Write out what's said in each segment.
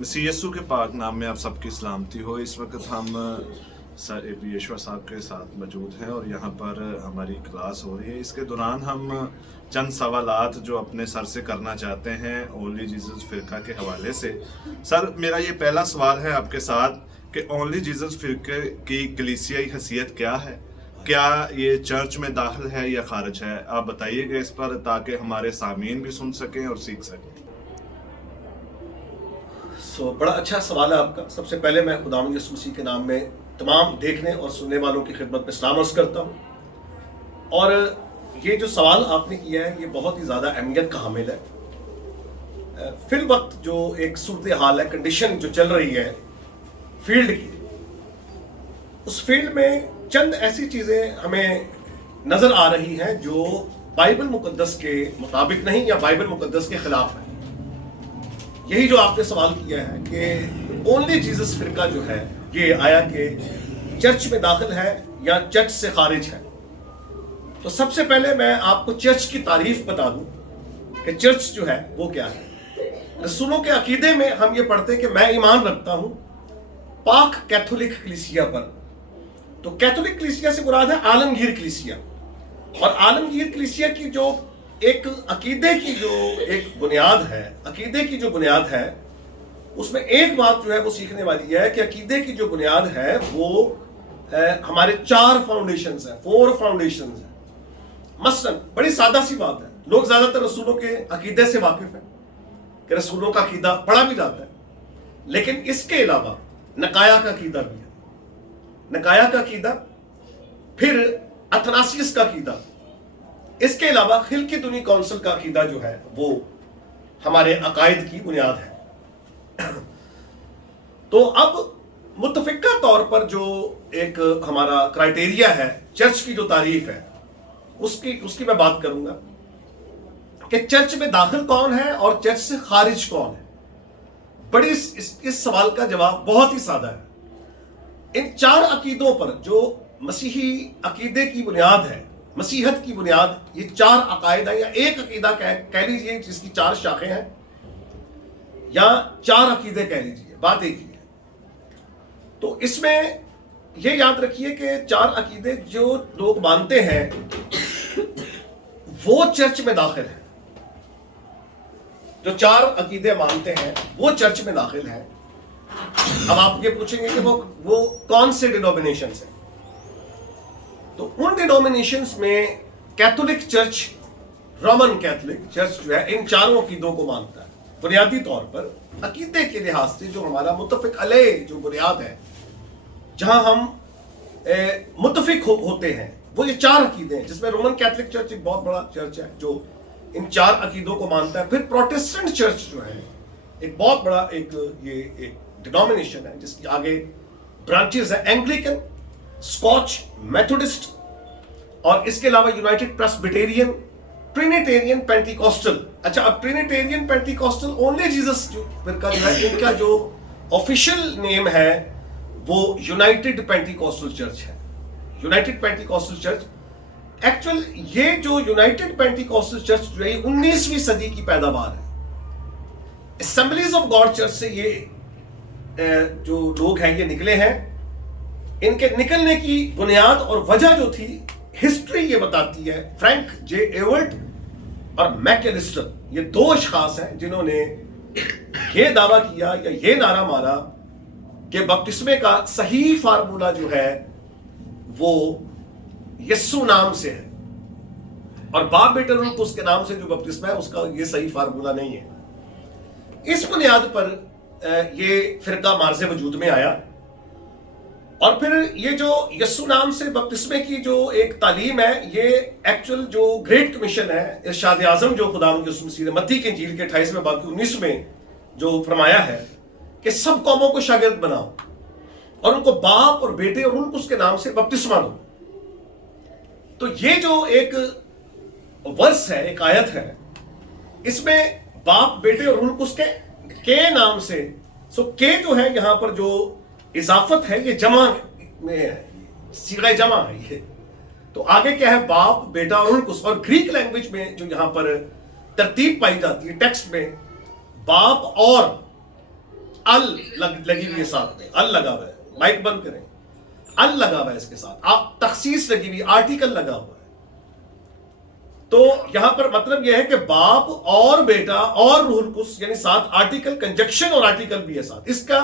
मसीह यस्सु के पाक नाम में आप सबकी सलामती हो। इस वक्त हम सर यशवा साहब के साथ मौजूद हैं और यहाँ पर हमारी क्लास हो रही है। इसके दौरान हम चंद सवालात जो अपने सर से करना चाहते हैं ओनली जीसस फ़िरका के हवाले से। सर, मेरा ये पहला सवाल है आपके साथ कि ओनली जीसस फ़िरके की कलीसियाई हैसियत क्या है? क्या ये चर्च में दाखिल है या खारिज है? आप बताइएगा इस पर, ताकि हमारे सामीन भी सुन सकें और सीख सकें। बड़ा अच्छा सवाल है आपका। सबसे पहले मैं खुदावंद यीशु मसीह के नाम में तमाम देखने और सुनने वालों की खिदमत में सलाम अर्ज़ करता हूँ। और ये जो सवाल आपने किया है ये बहुत ही ज़्यादा अहमियत का हामिल है। फिल वक्त जो एक सूरत हाल है, कंडीशन जो चल रही है फील्ड की, उस फील्ड में चंद ऐसी चीज़ें हमें नज़र आ रही हैं जो बाइबल मुकद्दस के मुताबिक नहीं या बाइबल मुकद्दस के खिलाफ है। यही जो आपने सवाल किया है कि ओनली जीसस फ़िरका जो है ये आया कि चर्च में दाखिल है या चर्च से खारिज है। तो सबसे पहले मैं आपको चर्च की तारीफ बता दूं कि चर्च जो है वो क्या है। रसूलों के अकीदे में हम ये पढ़ते हैं कि मैं ईमान रखता हूं पाक कैथोलिक कलीसिया पर। तो कैथोलिक कलीसिया से मुराद है आलमगीर कलीसिया। और आलमगीर कलीसिया की जो एक अकीदे की जो एक बुनियाद है, अकीदे की जो बुनियाद है उसमें एक बात जो है वो सीखने वाली है कि अकीदे की जो बुनियाद है वो हमारे 4 फाउंडेशंस हैं, 4 फाउंडेशंस हैं। मसलन बड़ी सादा सी बात है, लोग ज़्यादातर रसूलों के अकीदे से वाकिफ हैं कि रसूलों का अकीदा पढ़ा भी जाता है, लेकिन इसके अलावा नकाया का अकीदा भी है। नकाया का अकीदा, फिर अथनासिस का अकीदा, इसके अलावा खिलकी काउंसिल का अकीदा जो है वो हमारे अकायद की बुनियाद है। तो अब मुतफिका तौर पर जो एक हमारा क्राइटेरिया है चर्च की जो तारीफ है उसकी मैं बात करूंगा कि चर्च में दाखिल कौन है और चर्च से खारिज कौन है। बड़ी इस सवाल का जवाब बहुत ही सादा है। इन 4 अकीदों पर जो मसीही अकीदे की बुनियाद है, मसीहत की बुनियाद, ये 4 अकायद है या एक अकीदा कह लीजिए जिसकी 4 शाखें हैं, या 4 अकीदे कह लीजिए, बात एक ही है। तो इसमें ये याद रखिए कि 4 अकीदे जो लोग मानते हैं वो चर्च में दाखिल है। जो 4 अकीदे मानते हैं वो चर्च में दाखिल है। अब आप ये पूछेंगे कि वो कौन से डिनोमिनेशंस हैं। तो उन डिनोमिनेशंस में Catholic church, Roman Catholic church जो है इन 4 अकीदों को मानता है। बुनियादी तौर पर अकीदे के लिहाज से जो हमारा मुत्तफिक अलैह जो बुनियाद है, जहां हम मुत्तफिक होते हैं, वो ये 4 अकीदे हैं, जिसमें रोमन कैथोलिक चर्च एक बहुत बड़ा चर्च है जो इन 4 अकीदों को मानता है। फिर प्रोटेस्टेंट चर्च जो है एक बहुत बड़ा एक डिनोमिनेशन है जिसकी आगे ब्रांचेस है, एंग्लिकन, स्कॉच, मेथोडिस्ट, और इसके अलावा यूनाइटेड प्रेस्बिटेरियन, ट्रिनिटेरियन, पेंटिकॉस्टल। अच्छा, अब ट्रिनिटेरियन, पेंटिकॉस्टल, ओनली जीसस फ़िरका जो है इनका जो ऑफिशियल नेम है वो यूनाइटेड पेंटिकॉस्टल चर्च है। यूनाइटेड पेंटिकॉस्टल चर्च एक्चुअल ये जो यूनाइटेड पेंटिकॉस्टल चर्च जो है 19वीं सदी की पैदावार है। असेंबलीज ऑफ गॉड चर्च से ये जो लोग हैं ये निकले हैं। इनके निकलने की बुनियाद और वजह जो थी, हिस्ट्री ये बताती है। फ्रैंक जे एवर्ट और मैकेलिस्टर, ये 2 अशखास हैं जिन्होंने ये दावा किया या ये नारा मारा कि बपतिस्मे का सही फार्मूला जो है वो यस्सु नाम से है, और बाप बेटे रूप उसके नाम से जो बपतिस्मा है उसका ये सही फार्मूला नहीं है। इस बुनियाद पर ये फिरका मार्ज़े वजूद में आया। और फिर ये जो यस्सु नाम से बपतिस्मे की जो एक तालीम है, ये एक्चुअल जो ग्रेट कमीशन है, इरशाद आज़म जो खुदावंद यीशु मसीह ने मत्ती की इंजील के 28वें बाब की 19 में जो फरमाया है कि सब कौमों को शागिर्द बनाओ और उनको बाप और बेटे और उनको उसके नाम से बपतिस्मा दो। तो ये जो एक वर्स है, एक आयत है, इसमें बाप बेटे और उनको उसके के नाम से, सो के जो है यहां पर जो इजाफत है ये जमा में है, सीगा जमा है ये। तो आगे क्या है, बाप बेटा और उनकुस। और ग्रीक लैंग्वेज में जो यहां पर तरतीब पाई जाती है टेक्स्ट में, बाप और لگی ہوئی ہے ساتھ میں, ال لگا ہوا ہے, مائک بند کریں, ال لگا ہوا ہے اس کے ساتھ, آپ تخصیص لگی ہوئی, آرٹیکل لگا ہوا ہے. تو یہاں پر مطلب یہ ہے کہ باپ اور بیٹا اور روح القدس, یعنی ساتھ آرٹیکل کنجکشن اور آرٹیکل بھی ہے ساتھ. اس کا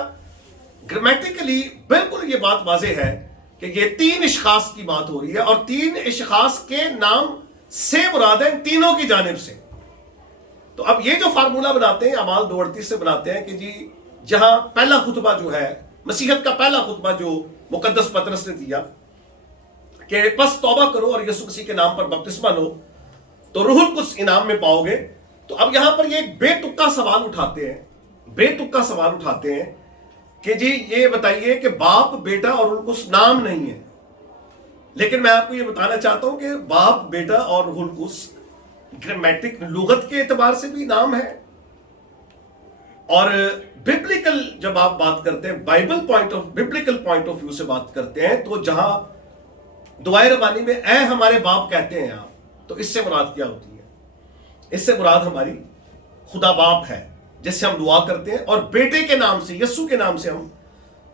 گرامیٹیکلی بالکل یہ بات واضح ہے کہ یہ تین اشخاص کی بات ہو رہی ہے, اور تین اشخاص کے نام سے مراد ہے تینوں کی جانب سے. تو اب یہ جو فارمولہ بناتے ہیں اعمال 2:38 سے بناتے ہیں کہ جی جہاں پہلا خطبہ جو ہے, مسیحیت کا پہلا خطبہ جو مقدس پطرس نے دیا کہ پس توبہ کرو اور یسوع مسیح کے نام پر بپتسمہ لو تو روح القدس انعام میں پاؤ گے. تو اب یہاں پر یہ ایک بے تکا سوال اٹھاتے ہیں کہ جی یہ بتائیے کہ باپ, بیٹا اور روح القدس نام نہیں ہے, لیکن میں آپ کو یہ بتانا چاہتا ہوں کہ باپ, بیٹا اور روح القدس گرامیٹک لغت کے اعتبار سے بھی نام ہے, اور ببلیکل جب آپ بات کرتے ہیں, ببلیکل پوائنٹ آف ویو سے بات کرتے ہیں, تو جہاں دعائے ربانی میں اے ہمارے باپ کہتے ہیں آپ, تو اس سے مراد کیا ہوتی ہے؟ اس سے مراد ہماری خدا باپ ہے جس سے ہم دعا کرتے ہیں, اور بیٹے کے نام سے, یسوع کے نام سے ہم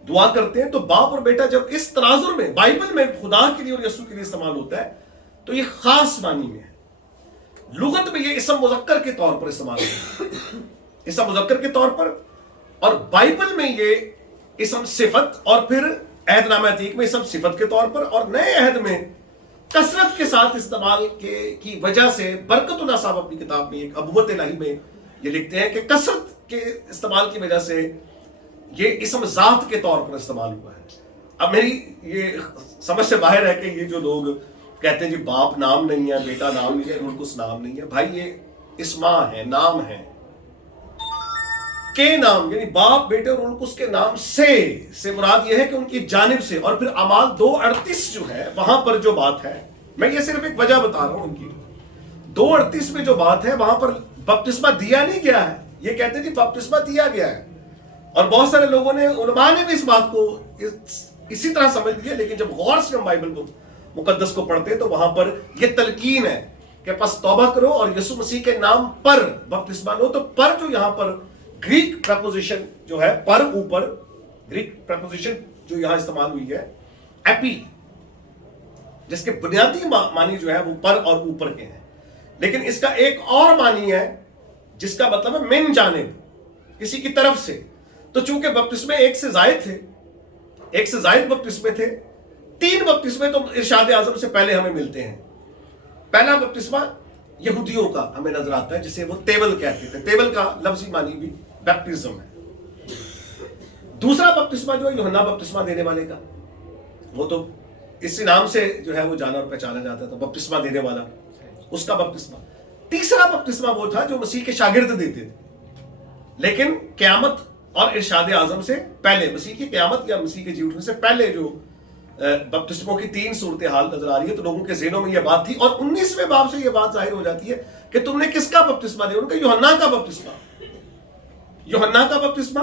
دعا کرتے ہیں. تو باپ اور بیٹا جب اس تناظر میں بائبل میں خدا کے لیے اور یسوع کے لیے استعمال ہوتا ہے تو یہ خاص معنی میں ہے. لغت میں یہ اسم مذکر کے طور پر استعمال ہوتا ہے, اسم مذکر کے طور پر, اور بائبل میں یہ اسم صفت, اور پھر عہد نامہ عتیق میں اسم صفت کے طور پر, اور نئے عہد میں کثرت کے ساتھ استعمال کی وجہ سے برکت اللہ صاحب اپنی کتاب میں ایک ابوت الہی میں یہ لکھتے ہیں کہ کثرت کے استعمال کی وجہ سے یہ اسم ذات کے طور پر استعمال ہوا ہے. اب میری یہ سمجھ سے باہر ہے کہ یہ جو لوگ کہتے ہیں جی باپ نام نہیں ہے, بیٹا نام نہیں ہے, روح القدس نام نہیں ہے, بھائی یہ اسما ہے, نام ہے کے نام, یعنی باپ, بیٹے اور روح القدس کے نام سے مراد یہ ہے کہ ان کی جانب سے. اور پھر اعمال 2:38 جو ہے وہاں پر جو بات ہے, میں یہ صرف ایک وجہ بتا رہا ہوں ان کی, 2:38 میں جو بات ہے وہاں پر بپتسمہ دیا نہیں گیا ہے, یہ کہتے ہیں جی بپتسمہ دیا گیا ہے, اور بہت سارے لوگوں نے, علماء نے بھی اس بات کو اسی طرح سمجھ لیا, لیکن جب غور سے ہم بائبل کو مقدس کو پڑھتے ہیں تو وہاں پر یہ تلقین ہے کہ پس توبہ کرو اور یسوع مسیح کے نام پر بپتسمہ لو. تو پر جو یہاں پر گریک پریپوزیشن جو ہے, پر اوپر, گریک پریپوزیشن جو یہاں استعمال ہوئی ہے ایپی, جس کے بنیادی معنی جو ہے وہ پر اور اوپر کے ہیں, لیکن اس کا ایک اور معنی ہے جس کا مطلب ہے من جانب, کسی کی طرف سے. تو چونکہ بپتسمے ایک سے زائد تھے, ایک سے زائد بپتسمے تھے, 3 بپتسمے تو ارشاد اعظم سے پہلے ہمیں ملتے ہیں. پہلا بپتسمہ یہودیوں کا ہمیں نظر آتا ہے جسے وہ تیول کہتے تھے, تیول کا لفظی معنی بھی بیپٹزم ہے. دوسرا بپتسمہ جو ہے یوحنا بپتسمہ دینے والے کا, وہ تو اسی نام سے جو ہے وہ جانا اور پہچانا جاتا تھا, بپتسمہ دینے والا, اس کا بپتسمہ. تیسرا بپتسمہ وہ تھا جو مسیح کے شاگرد دیتے تھے, لیکن قیامت اور ارشاد اعظم سے پہلے, مسیح کی قیامت یا مسیح کے جی اٹھنے سے پہلے جو بپتسموں کی 3 صورتحال نظر آ رہی ہے, تو لوگوں کے ذہنوں میں یہ بات تھی, اور 19ویں باب سے یہ بات ظاہر ہو جاتی ہے کہ تم نے کس کا بپتسمہ دیا, ان کا یوحنا کا بپتسمہ, یوحنا کا بپتسمہ,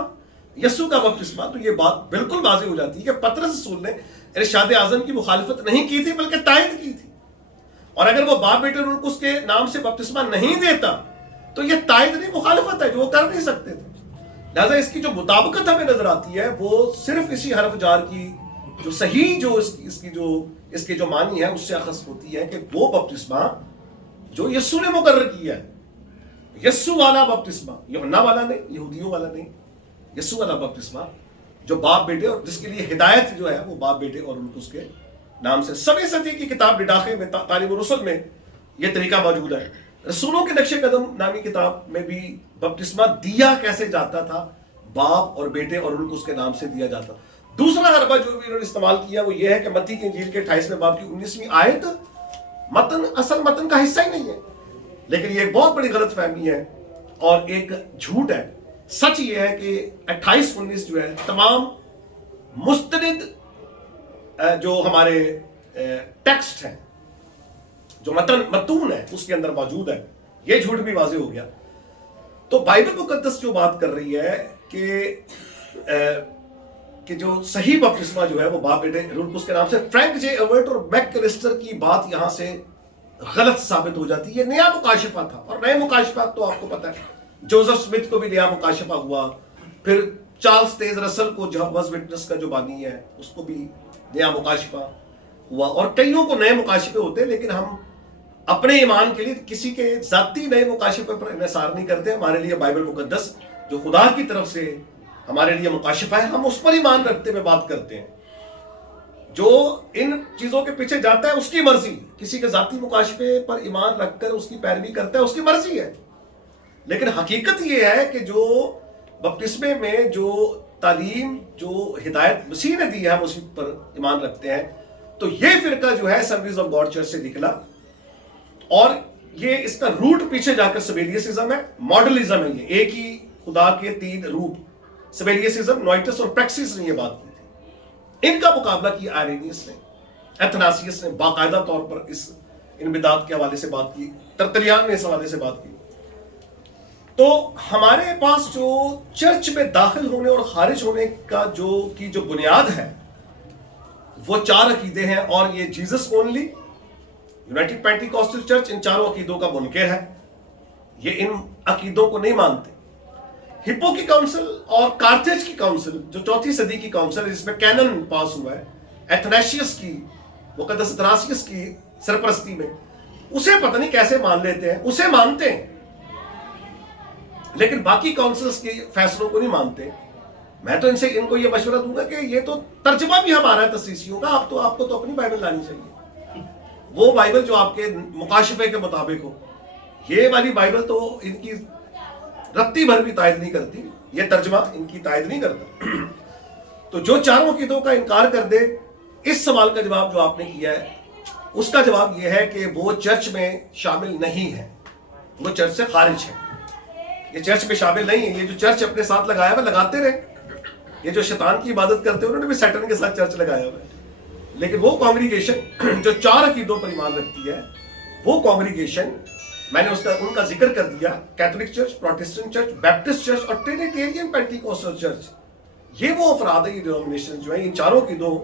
یسوع کا بپتسمہ. تو یہ بات بالکل واضح ہو جاتی ہے کہ پطرس رسول نے ارشاد اعظم کی مخالفت نہیں کی تھی بلکہ تائید کی تھی, اور اگر وہ باپ, بیٹے اور اس کے نام سے بپتسمہ نہیں دیتا تو یہ تائید نہیں, مخالفت ہے جو وہ کر نہیں سکتے تھے. لہذا اس کی جو مطابقت ہمیں نظر آتی ہے وہ صرف اسی حرف جار کی جو صحیح جو اس کے جو معنی ہے اس سے اخذ ہوتی ہے کہ وہ بپتسمہ جو یسوع نے مقرر کیا ہے, یسوع والا بپتسمہ, یوحنا والا نہیں, یہودیوں والا نہیں, یسوع والا بپتسمہ جو باپ بیٹے, اور جس کے لیے ہدایت جو ہے وہ باپ بیٹے اور اس کے نام سے. 7ویں صدی کی کتاب ڈاخے میں, تعلیم الرسل میں یہ طریقہ موجود ہے. رسولوں کے نقش قدم نامی کتاب میں بھی بپتسمہ دیا کیسے جاتا تھا, باپ اور بیٹے اور اس کے نام سے دیا جاتا. دوسرا حربہ جو بھی انہوں نے استعمال کیا وہ یہ ہے کہ متی کی انجیل کے 28ویں باب کی 19ویں آیت اصل متن کا حصہ ہی نہیں ہے, لیکن یہ ایک بہت بڑی غلط فہمی ہے اور ایک جھوٹ ہے. سچ یہ ہے کہ 28-19 جو ہے تمام مستند جو ہمارے ٹیکسٹ ہیں, جو متون ہے اس کے اندر موجود ہے. یہ جھوٹ بھی واضح ہو گیا. تو بائبل مقدس جو بات کر رہی ہے کہ جو صحیح بپتسمہ جو ہے وہ باپ بیٹے روح القدس کے نام سے, فرینک جے ایورٹ اور میک کلسٹر کی بات یہاں سے غلط ثابت ہو جاتی ہے. یہ نیا مکاشفہ تھا, اور نئے مکاشفات تو آپ کو پتہ ہے, جوزف سمتھ کو بھی نیا مکاشفہ ہوا, پھر चार्ल्स टेज रसल को जेहोवा's विटनेस का जो बानी है उसको भी नया मुकाशिफा हुआ, और कईयों को नए मुकाशिफे होते हैं, लेकिन हम अपने ईमान के लिए किसी के जाती नए मुकाशिफे पर इन्हिसार नहीं करते। हमारे लिए बाइबल मुकद्दस जो खुदा की तरफ से हमारे लिए मुकाशिफा है, हम उस पर ईमान रखते हुए बात करते हैं। जो इन चीजों के पीछे जाता है उसकी मर्जी, किसी के जाती मुकाशिफे पर ईमान रखकर उसकी पैरवी करता है उसकी मर्जी है। लेकिन हकीकत यह है कि जो बपतिस्मे में जो तालीम जो हिदायत मसीह ने दी है हम उसी पर ईमान रखते हैं। तो ये फिरका जो है असम्बलीज ऑफ गॉड चर्च से निकला, और ये इसका रूट पीछे जाकर सबेलियसिज्म है, मॉडलिज्म है। ये एक ही खुदा के तीन रूप, सबेलियसिज्म, नोइटस और प्रैक्सिस ने ये बात की थी। इनका मुकाबला किया आइरेनियस ने, एथनासियस ने बाकायदा तौर पर इन बिदात के हवाले से बात की, तरतुलियान ने इस हवाले से बात की। तो हमारे पास जो चर्च में दाखिल होने और खारिज होने का जो बुनियाद है वो चार अकीदे हैं, और ये Jesus only, United Pentecostal church इन चारों अकीदों का मुनकर है। ये इन अकीदों को नहीं मानते। हिप्पो की काउंसिल और कार्थेज की काउंसिल जो 4वीं सदी की काउंसिल है, जिसमें कैनन पास हुआ है एथनासियस की, मुकद्दस अथनासियस की सरपरस्ती में, उसे पता नहीं कैसे मान लेते हैं, उसे मानते हैं लेकिन बाकी काउंसिल्स के फैसलों को नहीं मानते। मैं तो इनको ये मशवरा दूंगा कि ये तो तर्जमा भी हमारा है तस्सीसियों का, आपको तो अपनी बाइबल लानी चाहिए, वो बाइबल जो आपके मुकाशिफे के मुताबिक हो। ये वाली बाइबल तो इनकी रत्ती भर भी तायद नहीं करती, ये तर्जमा इनकी तायद नहीं करता। तो जो चारों अकीदों का इनकार कर दे, इस सवाल का जवाब जो आपने किया है उसका जवाब यह है कि वो चर्च में शामिल नहीं है, वो चर्च से खारिज है, ये चर्च में शामिल नहीं है। ये जो चर्च अपने साथ लगाया हुआ लगाते रहे, ये जो शैतान की इबादत करते हैं उन्होंने भी सैटन के साथ चर्च लगाया हुआ है। लेकिन वो कांग्रीगेशन जो चार अकीदों पर ईमान रखती है, वो कांग्रीगेशन मैंने उनका जिक्र कर दिया, Catholic church, Protestant church, Baptist church और ट्रिनिटेरियन पेंटिकोस्टल चर्च। ये वो अफराद है, ये डिनोमिनेशन जो है इन चारों अकीदों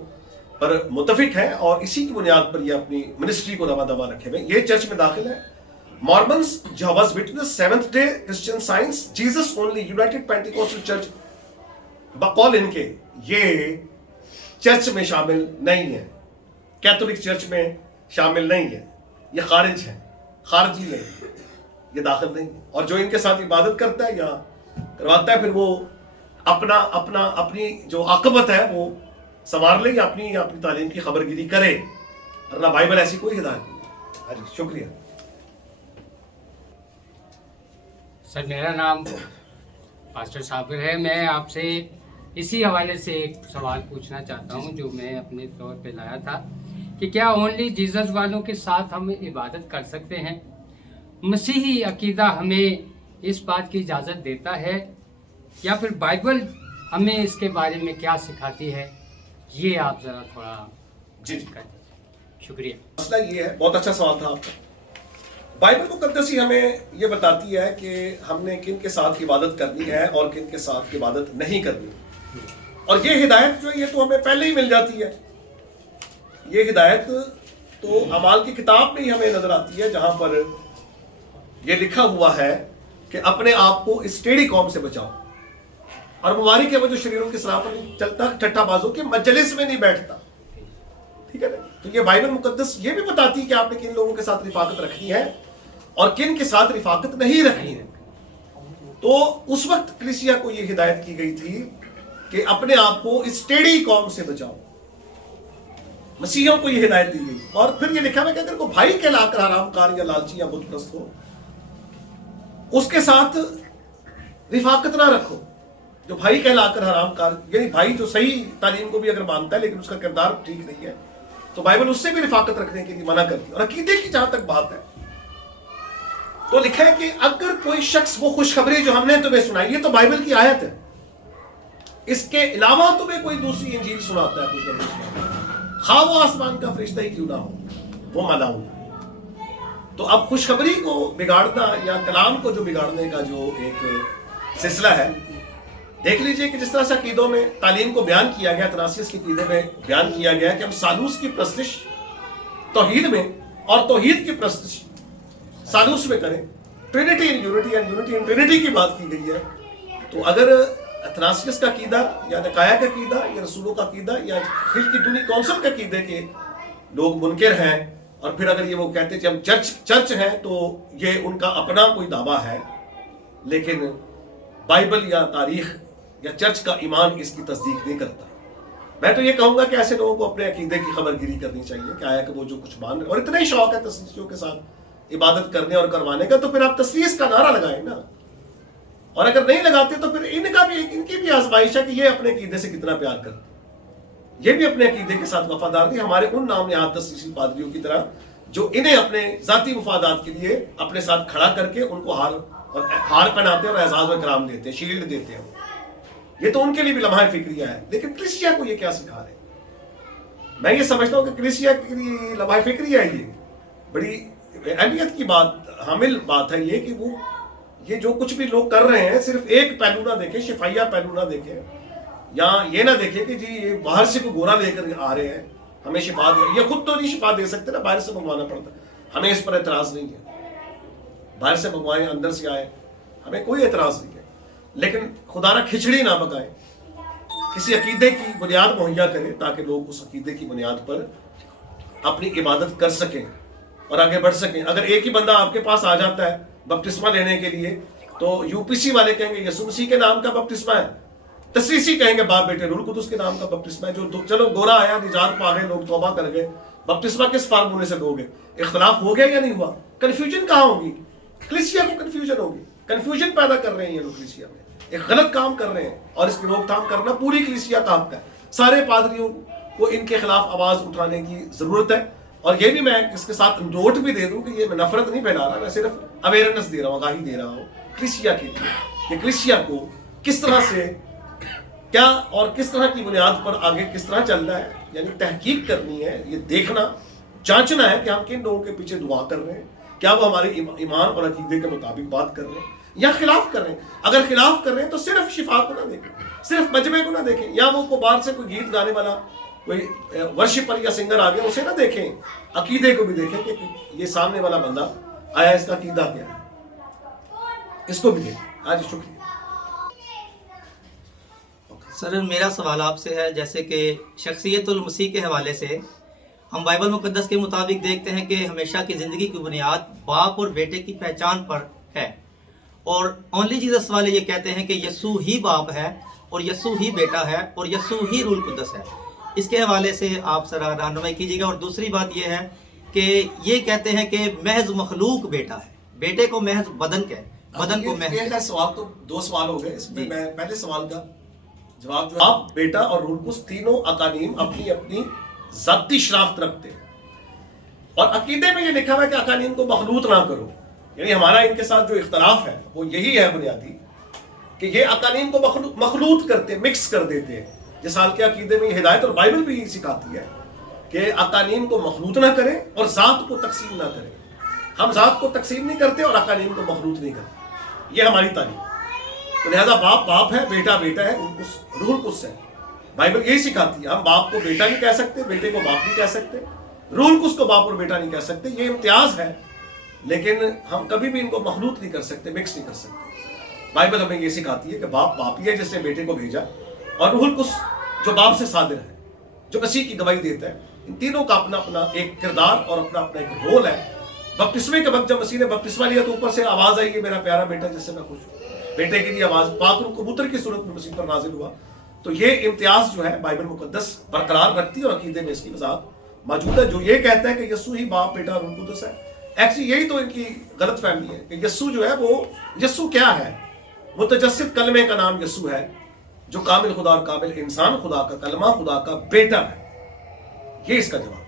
पर मुतफिक है और इसी की बुनियाद पर ये अपनी मिनिस्ट्री को दबा रखे हुए। ये चर्च में दाखिल है Mormons, Jehovah's witness, seventh day Christian science, Jesus only, United Pentecostal church, बकौल इनके ये चर्च में शामिल नहीं है, कैथोलिक चर्च में शामिल नहीं है, ये खारिज है, खारजी नहीं, ये दाखिल नहीं है। और जो इनके साथ इबादत करता है या करवाता है, फिर वो अपनी जो आकबत है वो संवार ले या अपनी तालीम की खबरगिरी करे, वरना बाइबल ऐसी कोई हिदायत नहीं। हाँ जी, शुक्रिया सर। मेरा नाम पास्टर साबिर है। मैं आपसे इसी हवाले से एक सवाल पूछना चाहता हूं जो मैं अपने तौर पे लाया था कि क्या ओनली जीसस वालों के साथ हम इबादत कर सकते हैं? मसीही अकीदा हमें इस बात की इजाज़त देता है, या फिर बाइबल हमें इसके बारे में क्या सिखाती है? ये आप ज़रा थोड़ा जी शुक्रिया। मसला ये है, बहुत अच्छा सवाल था आपका। बाइबल मुकद्दस ही हमें ये बताती है कि हमने किन के साथ इबादत करनी है और किन के साथ इबादत नहीं करनी, और ये हिदायत जो है ये तो हमें पहले ही मिल जाती है। ये हिदायत तो अमाल की किताब में ही हमें नजर आती है, जहां पर ये लिखा हुआ है कि अपने आप को इस टेढ़ी कौम से बचाओ, और मुबारक है वो जो शरीरों के सराह पर नहीं चलता, ठट्ठाबाजों के मजलिस में नहीं बैठता। ठीक है ना? तो ये बाइबल मुकद्दस ये भी बताती है कि आपने किन लोगों के साथ रिफाकत रखनी है और किन के साथ रिफाकत नहीं रखनी है। तो उस वक्त कलीसिया को ये हिदायत की गई थी कि अपने आप को इस टेढ़ी कौम से बचाओ। मसीहियों को ये हिदायत दी गई, और फिर ये लिखा है कि अगर कोई भाई कहलाकर हरामकार या लालची या बुतप्रस्त हो, उसके साथ रिफाकत ना रखो। जो भाई कहलाकर हरामकार, यानी भाई जो सही तालीम को भी अगर मानता है लेकिन उसका किरदार ठीक नहीं है, तो बाइबल उससे भी रिफाकत रखने के लिए मना करती है। और अकीदे की जहां तक बात है तो लिखा है कि अगर कोई शख्स वो खुशखबरी जो हमने तुम्हें सुनाई, ये तो बाइबल की आयत है, इसके अलावा तुम्हें कोई दूसरी इंजील सुनाता है, खुशखबरी सुनाता है, खा वो आसमान का फरिश्ता ही क्यों ना हो, वो मलाऊं। तो अब खुशखबरी को बिगाड़ना या कलाम को जो बिगाड़ने का जो एक सिलसिला है, देख लीजिए कि जिस तरह से अकीदों में तालीम को बयान किया गया, अथनासियस के अकीदे में बयान किया गया कि हम सालूस की प्रस्तिश तौहीद में और तौहीद की प्रस्तिश सालूस में करें, Trinity in unity and unity in Trinity की बात की गई है। तो अगर अथनासियस का अकीदा या नकाया का अकीदा या रसूलों का अकीदा या खिल्की दुनी कौंसल के अकीदे के लोग मुनकिर हैं, और फिर अगर ये वो कहते हैं कि हम चर्च हैं, तो ये उनका अपना कोई दावा है, लेकिन बाइबल या तारीख या चर्च का ईमान इसकी तस्दीक नहीं करता। मैं तो ये कहूँगा कि ऐसे लोगों को अपने अकीदे की खबरगिरी करनी चाहिए कि आया कि वो जो कुछ मान रहे, और इतना ही शौक है तस्लीसियों के साथ इबादत करने और करवाने का, तो फिर आप तस्लीस का नारा लगाएं ना। और अगर नहीं लगाते तो फिर इनकी भी आजमाइश है कि ये अपने अकीदे से कितना प्यार करते, ये भी अपने अकीदे के साथ वफादार नहीं, हमारे उन नाम नहाद तस्लीसी पादरियों की तरह जो इन्हें अपने जाती मुफादात के लिए अपने साथ खड़ा करके उनको हार पहनाते हैं और एजाज व इकराम देते हैं, शील्ड देते हैं। ये तो उनके लिए भी लम्हा फिक्रिया है, लेकिन क्रिस्टिया को ये क्या सिखा रहे हैं? मैं ये समझता हूँ कि क्रिस्टिया के लिए लम्हा फिक्रिया है, ये बड़ी अहमियत की बात, हामिल बात है ये, कि वो ये जो कुछ भी लोग कर रहे हैं सिर्फ एक पहलू ना देखें, शिफाइया पहलू ना देखें, या ये ना देखें कि जी ये बाहर से कोई गोरा लेकर आ रहे हैं हमें शिफा दे, ये खुद तो नहीं शिफा दे सकते ना, बाहर से मंगवाना पड़ता है। हमें इस पर एतराज नहीं है, बाहर से मंगवाएं, अंदर से आए, हमें कोई एतराज नहीं है, लेकिन खुदा ना खिचड़ी ना पकाएं, किसी अकीदे की बुनियाद मुहैया करें ताकि लोग उस अकीदे की बुनियाद पर अपनी इबादत कर सकें और आगे बढ़ सकें। अगर एक ही बंदा आपके पास आ जाता है बपतिस्मा लेने के लिए, तो यूपीसी वाले कहेंगे यसू मसीह के नाम का बपतिस्मा है, तस्रीसी कहेंगे बाप बेटे रूह कुदुस के नाम का बपतिस्मा है। जो चलो गोरा आया, निजात पा गए, लोग तौबा कर गए, बपतिस्मा किस फार्मूले से दोगे? इख्तलाफ हो गया या नहीं हुआ? कंफ्यूजन कहाँ होगी? कलीसिया को कंफ्यूजन होगी, कंफ्यूजन पैदा कर रहे हैं ये लोग कलीसिया में, एक गलत काम कर रहे हैं, और इसकी रोकथाम करना पूरी कलीसिया का हक है। सारे पादरियों को इनके खिलाफ आवाज उठाने की जरूरत है। और ये भी मैं इसके साथ नोट भी दे दूं कि ये मैं नफरत नहीं फैला रहा, मैं सिर्फ अवेयरनेस दे रहा हूँ, आगाही दे रहा हूँ कलीसिया के लिए कि कलीसिया को किस तरह से क्या और किस तरह की बुनियाद पर आगे किस तरह चलना है, यानी तहकीक करनी है, ये देखना जांचना है कि हम किन लोगों के पीछे दुआ कर रहे हैं, क्या वो हमारे ईमान और अकीदे के मुताबिक बात कर रहे हैं या खिलाफ कर रहे हैं। अगर खिलाफ कर रहे हैं तो सिर्फ शिफा को ना देखें, सिर्फ मजमे को ना देखें, या वो बाहर से कोई गीत गाने वाला कोई वर्शिपर या सिंगर आ गया उसे ना देखें, अकीदे को भी देखें कि ये सामने वाला बंदा आया, इसका अकीदा क्या है, इसको भी देखें। आज शुक्रिया। सर मेरा सवाल आपसे है, जैसे कि शख्सियतुल मसीह के हवाले से हम बाइबल मुकद्दस के मुताबिक देखते हैं कि हमेशा की ज़िंदगी की बुनियाद बाप और बेटे की पहचान पर है, और ओनली जीसस वाले ये कहते हैं कि यस्सू ही बाप है और यस्सू ही बेटा है और यस्सू ही रूह कुद्दस है। इसके हवाले से आप सर रहनुमाई कीजिएगा। और दूसरी बात ये है कि ये कहते हैं कि महज मखलूक बेटा है, बेटे को महज बदन को महज। सवाल तो दो सवाल हो गए इसमें, मैं पहले सवाल का जवाब जो बाप बेटा और रूह कुद्दस तीनों अकानीम अपनी अपनी ज़ाती शनाख्त रखते हैं, और अकीदे में ये लिखा हुआ है कि अकानीम को मखलूत ना करो, यानी हमारा इनके साथ जो इख्तलाफ है वो यही है बुनियादी कि ये अकानीम को मखलूत करते, मिक्स कर देते हैं। जिस हाल के अकीदे में हिदायत और बाइबल भी यही सिखाती है कि अकानीम को मखलूत ना करें और ज़ात को तकसीम ना करें। हम ज़ात को तकसीम नहीं करते और अकानीम को मखलूत नहीं करते, ये हमारी तालीम। तो लिहाजा बाप बाप है, बेटा बेटा है, रूह कुद्दस है। बाइबल यही सिखाती है, हम बाप को बेटा नहीं कह सकते, बेटे को बाप नहीं कह सकते, रूह कुद्दस को बाप और बेटा नहीं कह सकते। ये इम्तियाज है, लेकिन हम कभी भी इनको मखलूत नहीं कर सकते, मिक्स नहीं कर सकते। बाइबल हमें ये सिखाती है कि बाप बाप ही है जिसने बेटे को भेजा, और रूह कुद्दस जो बाप से सादिर है, जो मसीह की गवाही देता है। इन तीनों का अपना अपना एक किरदार और अपना अपना एक रोल है। बपतिस्मे के वक्त जब मसीह ने बपतिस्मा लिया तो ऊपर से आवाज आई, ये मेरा प्यारा बेटा जिससे मैं खुश हूँ। बेटे की आवाज पाक रूह कबूतर की सूरत में मसीह पर नाजिल हुआ। तो ये इम्तियाज जो है बाइबल मुकद्दस बरकरार रखती है और अकीदे में इसकी वजाहत मौजूद है। जो ये कहता है कि यस्सू ही बाप बेटा रूह कुद्दस है, एक्चुअली यही तो इनकी गलत फहमी है कि यस्सू जो है वो यस्सू क्या है? मुतजस्सिद कलमे का नाम यस्सू है, जो कामिल खुदा और कामिल इंसान खुदा का कलमा, खुदा का बेटा है। ये इसका जवाब।